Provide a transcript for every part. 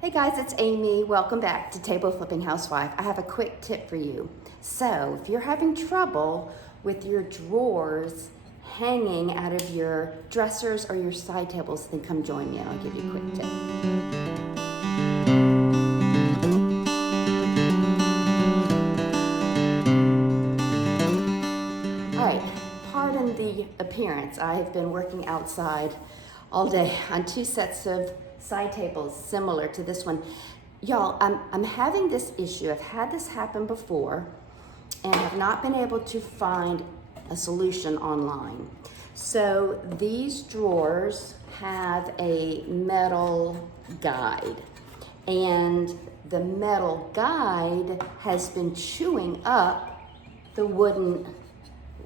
Hey guys, it's Amy. Welcome back to Table Flipping Housewife. I have a quick tip for you. So, if you're having trouble with your drawers hanging out of your dressers or your side tables, then come join me and I'll give you a quick tip. All right, pardon the appearance. I have been working outside all day on two sets of side tables similar to this one. Y'all, I'm having this issue. I've had this happen before and have not been able to find a solution online. So these drawers have a metal guide, and the metal guide has been chewing up the wooden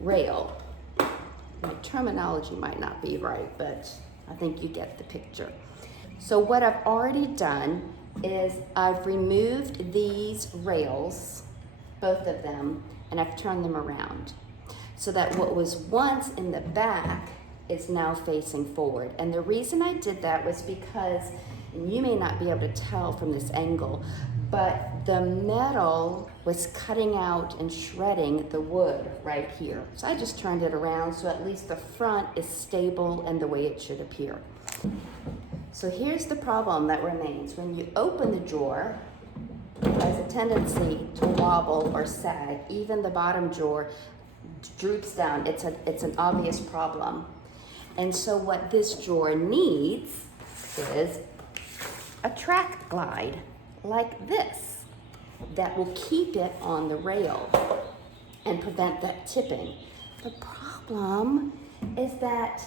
rail. My terminology might not be right, but I think you get the picture. So what I've already done is I've removed these rails, both of them, and I've turned them around so that what was once in the back is now facing forward. And the reason I did that was because, and you may not be able to tell from this angle, but the metal was cutting out and shredding the wood right here. So I just turned it around so at least the front is stable and the way it should appear. So here's the problem that remains. When you open the drawer, it has a tendency to wobble or sag. Even the bottom drawer droops down. It's an obvious problem. And so what this drawer needs is a track glide like this that will keep it on the rail and prevent that tipping. The problem is that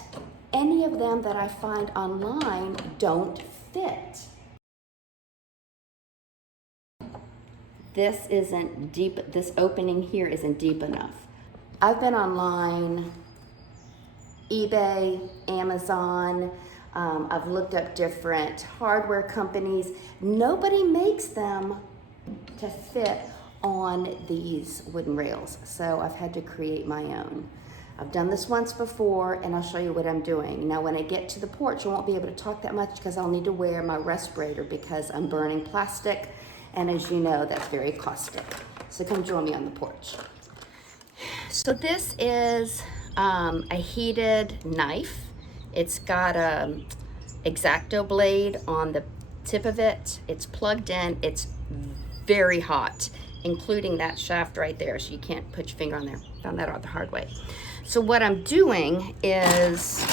any of them that I find online don't fit. This isn't deep, this opening here isn't deep enough. I've been online, eBay, Amazon, I've looked up different hardware companies. Nobody makes them to fit on these wooden rails, so I've had to create my own. I've done this once before, and I'll show you what I'm doing. Now, when I get to the porch, I won't be able to talk that much because I'll need to wear my respirator because I'm burning plastic, and as you know, that's very caustic. So come join me on the porch. So this is a heated knife. It's got a X-Acto blade on the tip of it. It's plugged in. It's very hot, including that shaft right there, so you can't put your finger on there. Found that out the hard way. So what I'm doing is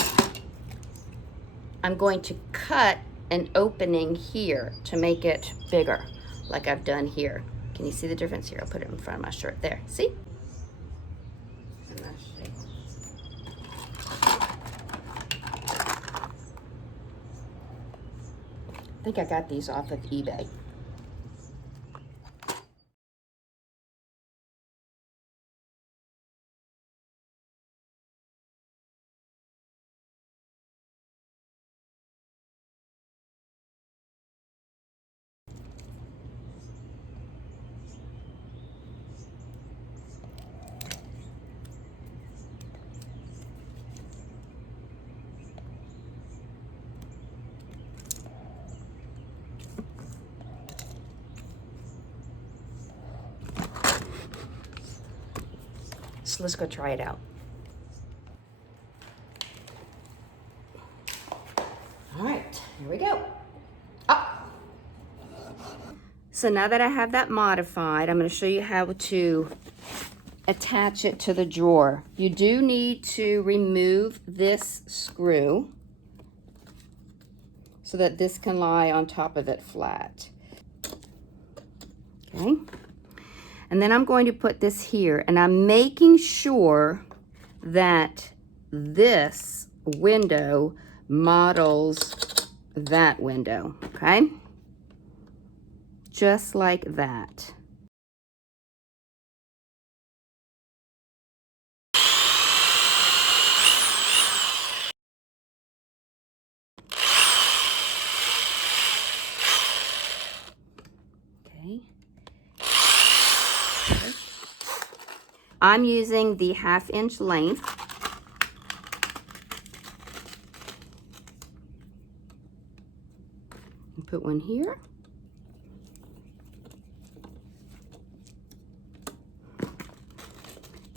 I'm going to cut an opening here to make it bigger, like I've done here. Can you see the difference here? I'll put it in front of my shirt there. See? I think I got these off of eBay. So let's go try it out. All right, here we go. Up. So now that I have that modified, I'm going to show you how to attach it to the drawer. You do need to remove this screw so that this can lie on top of it flat. Okay. And then I'm going to put this here, and I'm making sure that this window models that window, okay? Just like that. Okay. I'm using the 1/2 inch length. Put one here.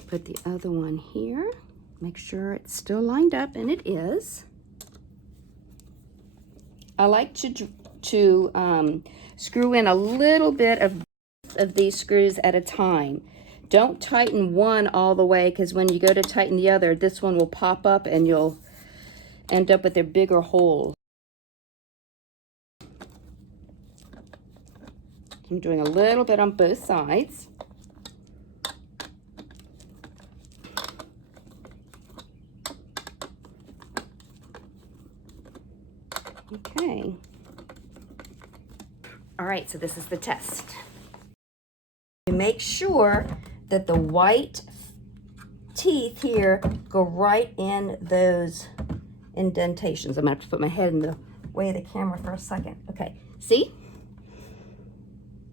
Put the other one here. Make sure it's still lined up, and it is. I like to screw in a little bit of these screws at a time. Don't tighten one all the way, because when you go to tighten the other, this one will pop up and you'll end up with a bigger hole. I'm doing a little bit on both sides. Okay. All right, so this is the test. You make sure that the white teeth here go right in those indentations. I'm gonna have to put my head in the way of the camera for a second. Okay, see?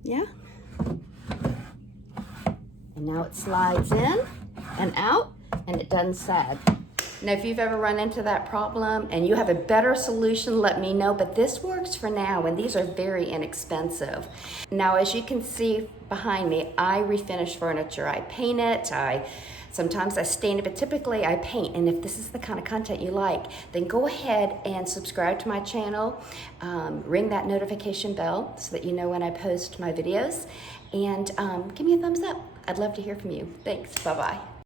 Yeah? And now it slides in and out, and it doesn't sag. Now, if you've ever run into that problem and you have a better solution, let me know, but this works for now, and these are very inexpensive. Now, as you can see behind me, I refinish furniture. I paint it, sometimes I stain it, but typically I paint. And if this is the kind of content you like, then go ahead and subscribe to my channel, ring that notification bell so that you know when I post my videos, and give me a thumbs up. I'd love to hear from you. Thanks, bye-bye.